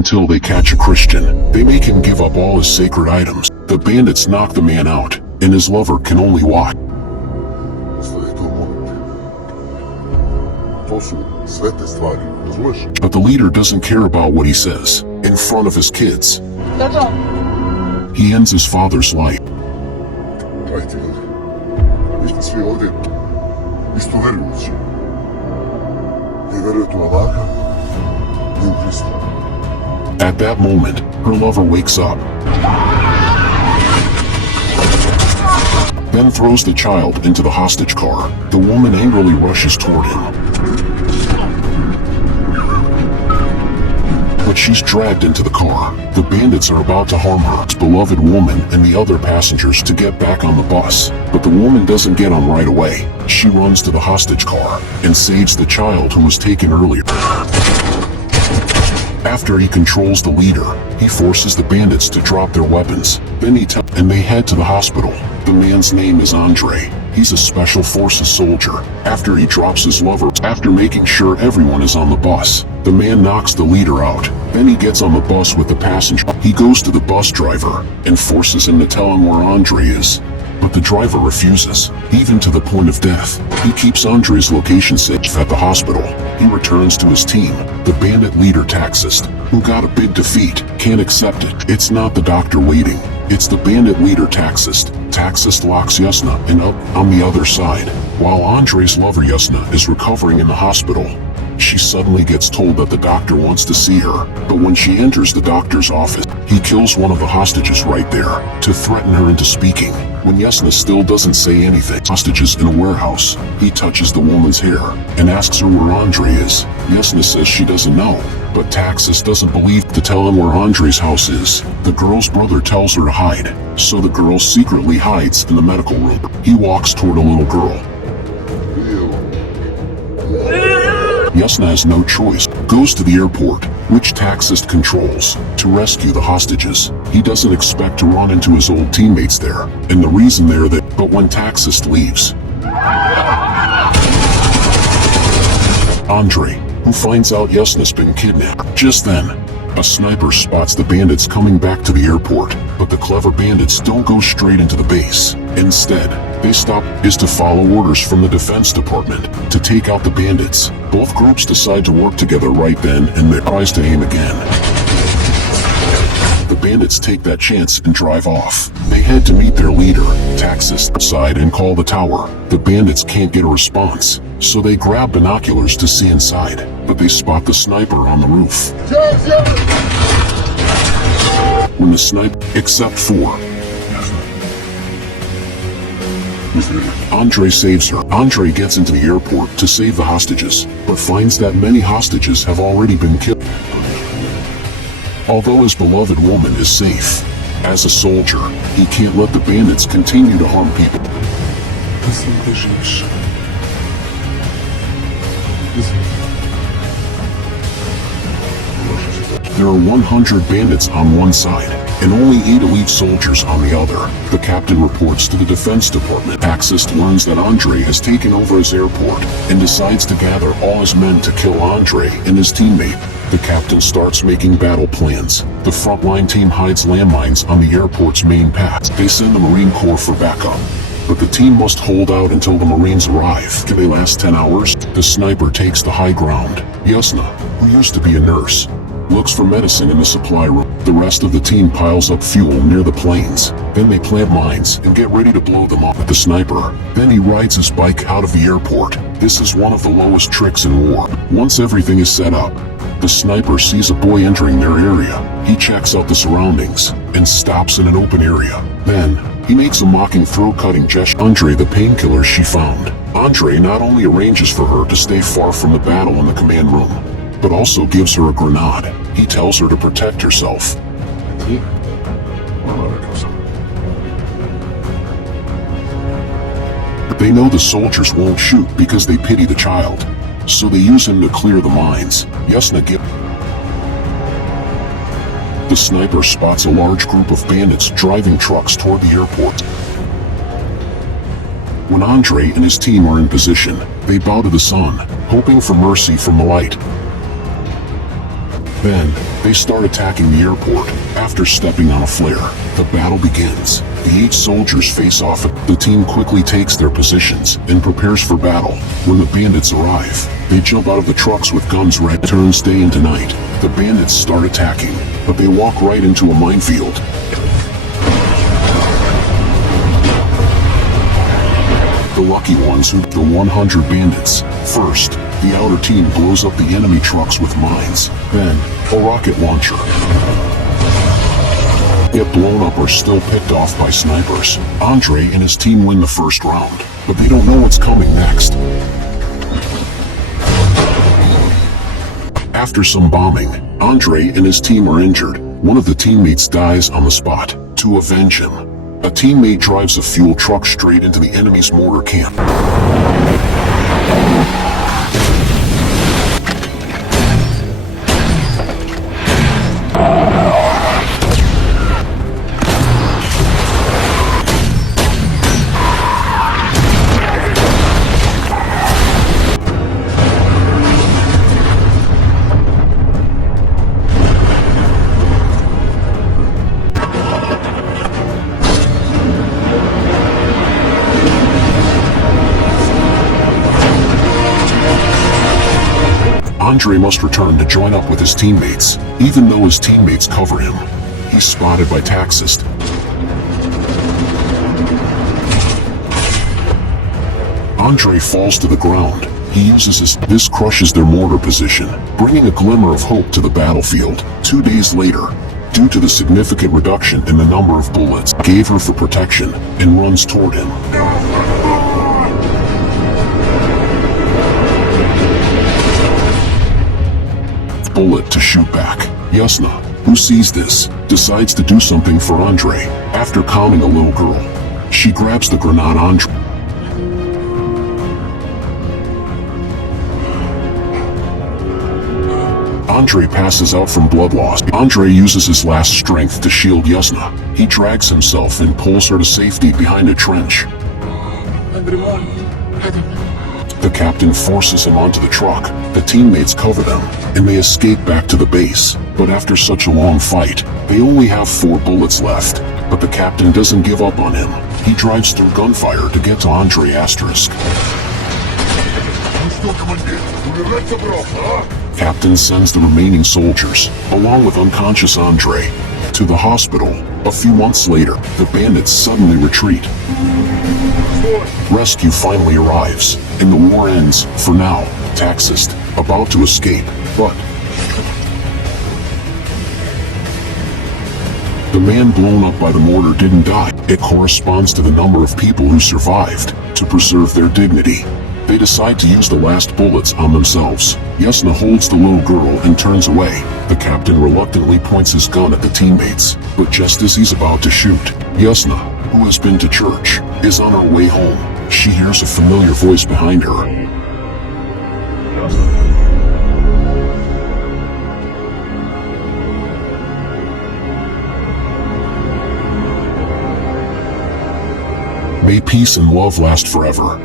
until they catch a Christian. They make him give up all his sacred items. The bandits knock the man out, and his lover can only watch. But the leader doesn't care about what he says in front of his kids. He ends his father's life. At that moment, her lover wakes up, then throws the child into the hostage car. The woman angrily rushes toward him, but she's dragged into the car. The bandits are about to harm her beloved woman and the other passengers to get back on the bus, but the woman doesn't get on right away. She runs to the hostage car and saves the child who was taken earlier. After he controls the leader, he forces the bandits to drop their weapons. Then and they head to the hospital. The man's name is Andre. He's a special forces soldier. After he drops his lover, after making sure everyone is on the bus, the man knocks the leader out. Then he gets on the bus with the passenger. He goes to the bus driver and forces him to tell him where Andre is. But the driver refuses, even to the point of death. He keeps Andre's location safe at the hospital. He returns to his team. The bandit leader Taxist, who got a big defeat, can't accept it. It's not the doctor waiting. It's the bandit leader Taxist. Taxist locks Yasna and up on the other side. While Andre's lover Yasna is recovering in the hospital, she suddenly gets told that the doctor wants to see her. But when she enters the doctor's office, he kills one of the hostages right there to threaten her into speaking. When Yasna still doesn't say anything, hostages in a warehouse, he touches the woman's hair and asks her where Andre is. Yasna says she doesn't know, but Taxis doesn't believe to tell him where Andre's house is. The girl's brother tells her to hide, so the girl secretly hides in the medical room. He walks toward a little girl. Yasna has no choice, goes to the airport, which Taxist controls, to rescue the hostages. He doesn't expect to run into his old teammates there, and the reason they're there, but when Taxist leaves, Andre, who finds out Yasna's been kidnapped. Just then, a sniper spots the bandits coming back to the airport, but the clever bandits don't go straight into the base. Instead, they stop is to follow orders from the Defense Department to take out the bandits. Both groups decide to work together right then and there tries to aim again. The bandits take that chance and drive off. They head to meet their leader, Taxis, outside and call the tower. The bandits can't get a response, so they grab binoculars to see inside, but they spot the sniper on the roof. When the sniper, except for Andre saves her. Andre gets into the airport to save the hostages, but finds that many hostages have already been killed. Although his beloved woman is safe, as a soldier, he can't let the bandits continue to harm people. There are 100 bandits on one side, and only 8 elite soldiers on the other. The captain reports to the Defense Department. Axis learns that Andre has taken over his airport, and decides to gather all his men to kill Andre and his teammate. The captain starts making battle plans. The frontline team hides landmines on the airport's main path. They send the Marine Corps for backup, but the team must hold out until the Marines arrive. Can they last 10 hours? The sniper takes the high ground. Yasna, who used to be a nurse, looks for medicine in the supply room. The rest of the team piles up fuel near the planes. Then they plant mines and get ready to blow them up with the sniper. Then he rides his bike out of the airport. This is one of the lowest tricks in war. Once everything is set up, the sniper sees a boy entering their area. He checks out the surroundings and stops in an open area. Then, he makes a mocking throat-cutting gesture. Andre, the painkiller she found. Andre not only arranges for her to stay far from the battle in the command room, but also gives her a grenade. He tells her to protect herself. They know the soldiers won't shoot because they pity the child, so they use him to clear the mines. Yasna The sniper spots a large group of bandits driving trucks toward the airport. When Andre and his team are in position, they bow to the sun, hoping for mercy from the light. Then, they start attacking the airport. After stepping on a flare, the battle begins. The 8 soldiers face off. The team quickly takes their positions and prepares for battle. When the bandits arrive, they jump out of the trucks with guns ready. Turns day into night. The bandits start attacking, but they walk right into a minefield. The lucky ones who the 100 bandits. First, the outer team blows up the enemy trucks with mines. Then, a rocket launcher. Get blown up or still picked off by snipers. Andre and his team win the first round, but they don't know what's coming next. After some bombing, Andre and his team are injured. One of the teammates dies on the spot. To avenge him, a teammate drives a fuel truck straight into the enemy's mortar camp. Andre must return to join up with his teammates. Even though his teammates cover him, he's spotted by Taxist. Andre falls to the ground. He uses this crushes their mortar position, bringing a glimmer of hope to the battlefield. 2 days later, due to the significant reduction in the number of bullets, gave her for protection and runs toward him. Bullet to shoot back. Yasna, who sees this, decides to do something for Andre. After calming a little girl, she grabs the grenade Andre. Andre passes out from blood loss. Andre uses his last strength to shield Yasna. He drags himself and pulls her to safety behind a trench. The captain forces him onto the truck. The teammates cover them, and they escape back to the base. But after such a long fight, they only have 4 bullets left. But the captain doesn't give up on him. He drives through gunfire to get to Andre Asterisk. Captain sends the remaining soldiers, along with unconscious Andre, to the hospital. A few months later, the bandits suddenly retreat. Rescue finally arrives, and the war ends, for now. Taxist, about to escape, but the man blown up by the mortar didn't die. It corresponds to the number of people who survived. To preserve their dignity, they decide to use the last bullets on themselves. Yasna holds the little girl and turns away. The captain reluctantly points his gun at the teammates, but just as he's about to shoot, Yasna, who has been to church, is on her way home. She hears a familiar voice behind her. May peace and love last forever.